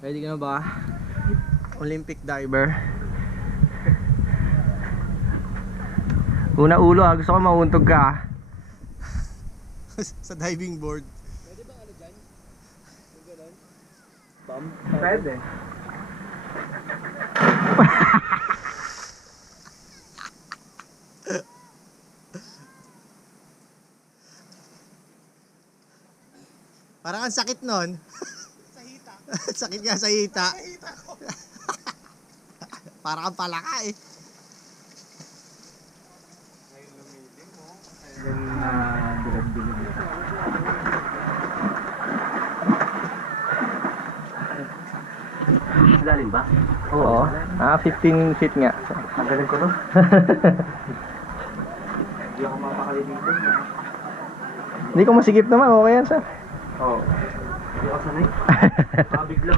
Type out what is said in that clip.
Ready ka na ba? Olympic diver. Una ulo ha, gusto ko mauuntog ka ha. Sa diving board. Pwede ba ano dyan? Yung gano'n? Pwede. Parang ang sakit nun. Sa hita. Sakit nga sa hita. Sa hita ko. Parang kang palaka eh. Ngayon lumilim mo. Lalim ba? Oo. 15 feet nga. Ang galing ko to. Hindi ako mapakali dito. Hindi ko masigip naman, okay yan sir. Oo. Hindi ako sanay. Mabigla